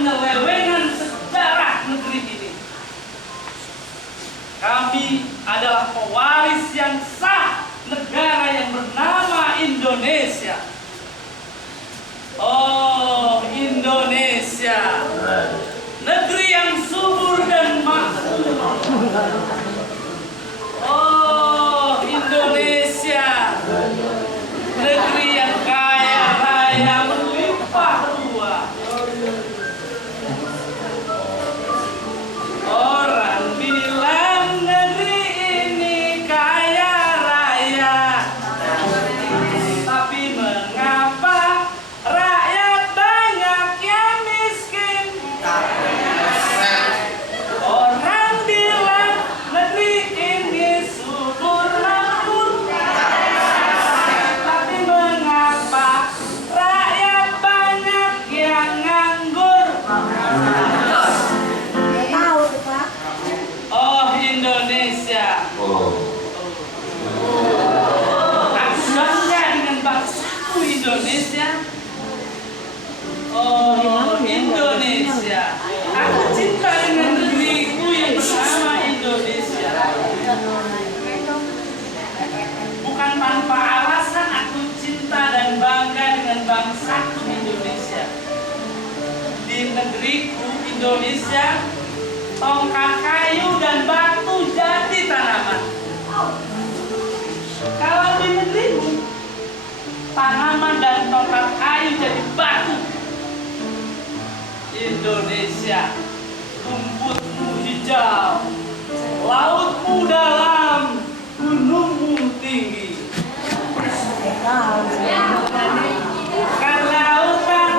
penyelewengan sejarah negeri ini. Kami adalah pewaris yang sah negara yang bernama Indonesia. Oh, Indonesia, negeri yang subur dan makmur. Oh, Indonesia, negeri yang kaya raya melimpah ruah. Orang bilang negeri ini kaya raya, tapi mengapa rakyat banyak yang miskin? Orang bilang negeri ini subur makmur, tapi mengapa rakyat banyak yang nganggur? Oh, Indonesia. Aku bangga dengan bangsaku Indonesia. Oh, Indonesia. Aku cinta dengan negeriku yang bernama Indonesia. Bukan tanpa alasan aku cinta dan bangga dengan bangsaku Indonesia. Di negeriku Indonesia, tongkat kayu dan batu jadi tanaman. Kalau di negerimu, tanaman dan tongkat kayu jadi batu. Indonesia, rumputmu hijau, lautmu dalam, gunungmu tinggi. Bukan lautan,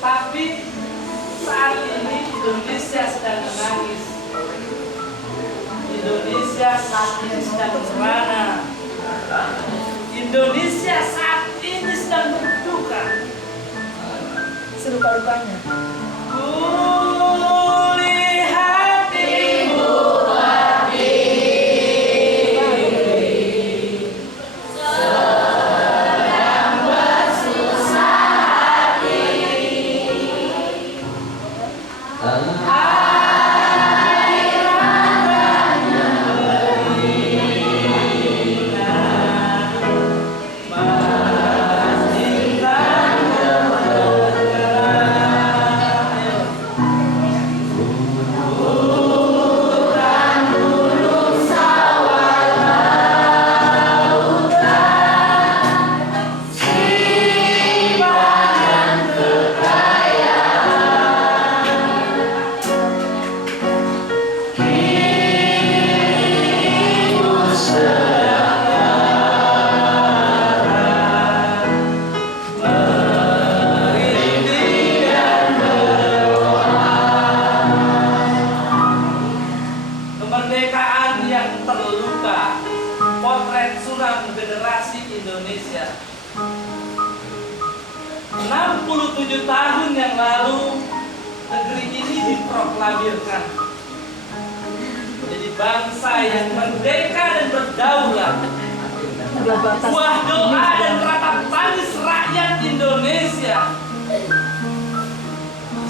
tapi saat ini Indonesia sedang menangis. Indonesia saat ini sedang merana. Indonesia saat ini sedang berduka. Seduka-dukanya. Kulihat ibu berdiri, sedang bersusah hati. Kemerdekaan yang terluka, potret suram generasi Indonesia. 67 tahun yang lalu, negeri ini diproklamirkan menjadi bangsa yang merdeka dan berdaulat. Buah doa dan ratap tangis rakyat Indonesia.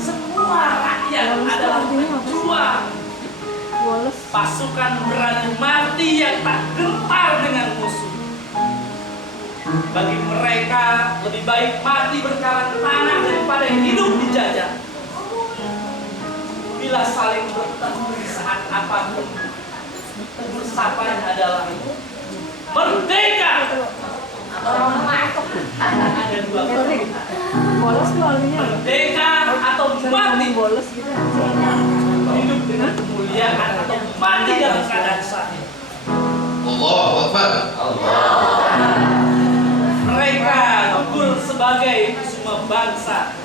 Semua rakyat adalah pejuang. Pasukan berani mati yang tak gentar dengan musuh. Bagi mereka lebih baik mati berkalan tanah daripada hidup dijajah. Bila saling bertemu di saat apapun, tegur sapanya adalah merdeka. Ada dua kata. Merdeka atau mati. Hidup dengan kemuliaan atau mati dalam keadaan sahih. Allahu Akbar. bangsa.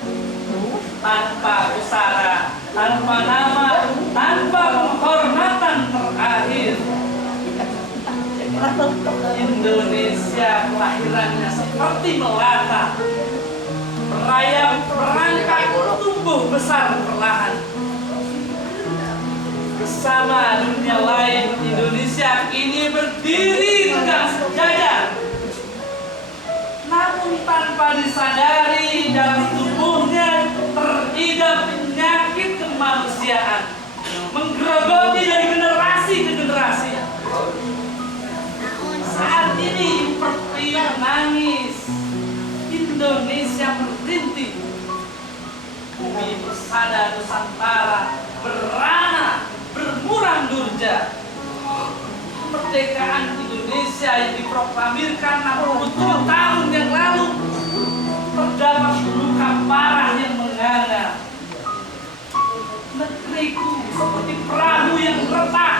Tanpa pusara, tanpa nama, tanpa penghormatan terakhir. Indonesia kelahirannya seperti melata, merayap merangkak tumbuh besar perlahan. Bersama dunia lain, Indonesia ini berdiri tegak sejajar. Namun tanpa disadari dalam tubuhnya teridap penyakit kemanusiaan, menggerogoti dari generasi ke generasi. Saat ini Pertiwi nangis, Indonesia merintih, bumi persada Nusantara berana, bermurang durja. Kemerdekaan Indonesia yang diproklamirkan 67 tahun yang lalu terdapat luka parah yang menganga. Negeriku seperti perahu yang retak.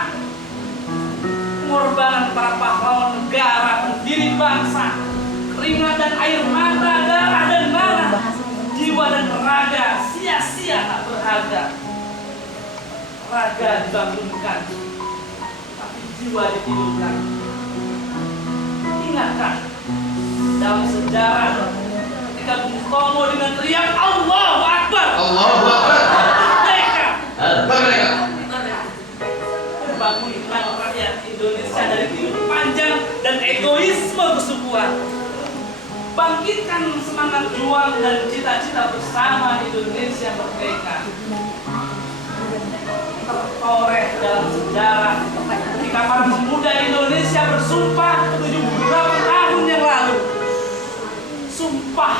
Pengorbanan para pahlawan negara, pendiri bangsa, keringat dan air mata, darah dan nanah, jiwa dan raga sia-sia tak berharga. Raga dibangunkan, tapi jiwa ditidurkan. Ingatkah dalam sejarah ketika Bung Tomo dengan teriak Allahu Akbar, Allahu Akbar, merdeka, merdeka, membangunkan rakyat Indonesia dari tidur panjang dan egoisme kesukuan. Bangkitkan semangat juang dan cita-cita bersama Indonesia merdeka. Tertoreh dalam sejarah ketika para pemuda Indonesia bersumpah 78 tahun yang lalu. Sumpah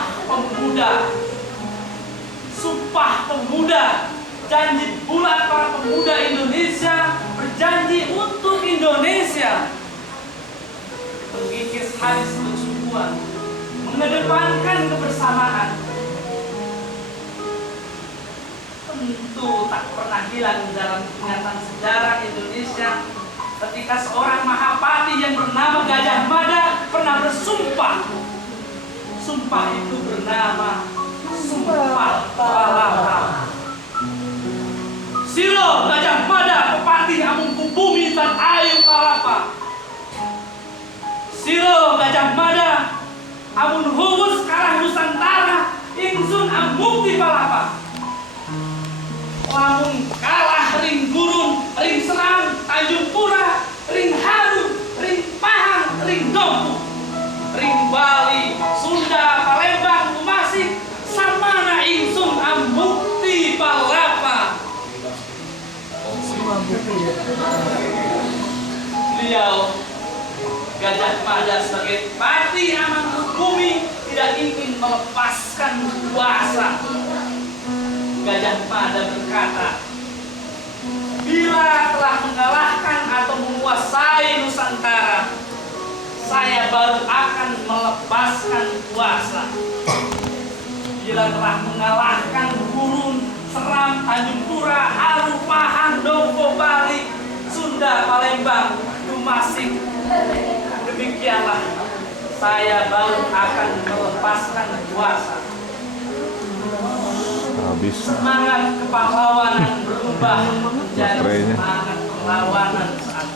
pemuda, janji bulat para pemuda Indonesia berjanji untuk Indonesia, mengikis hari persatuan, mengedepankan kebersamaan. Tentu tak pernah hilang dalam ingatan sejarah Indonesia ketika seorang Mahapati yang bernama Gajah Mada pernah bersumpah. Sumpah itu bernama Sumpah Palapa. Siro Gajah Mada pepatih Amungkubumi dan Ayu Palapa. Siro Gajah Mada amun huwus kalah Nusantara ingsun amukti Palapa. Lamun kalah ring gurun, ring serang, Tanjung Pura, ring Haru, ring Pahang, ring Dompu, ring Bali, Sunda, Palembang, Kumasik, samana ingsun ambukti Palapa. Beliau Gajah Mada sebagai Pati Amangkubumi tidak ingin melepaskan kuasa. Gajah Mada berkata, bila telah mengalahkan atau menguasai Nusantara, saya baru akan melepaskan kuasa. Bila telah mengalahkan Gurun, Seram, Tanjung Pura, Haru, Pahang, Dompo, Bali, Sunda, Palembang, Kumasik, demikianlah saya baru akan melepaskan kuasa. Habis Semangat kepahlawanan berubah menjadi baterainya. semangat perlawanan saat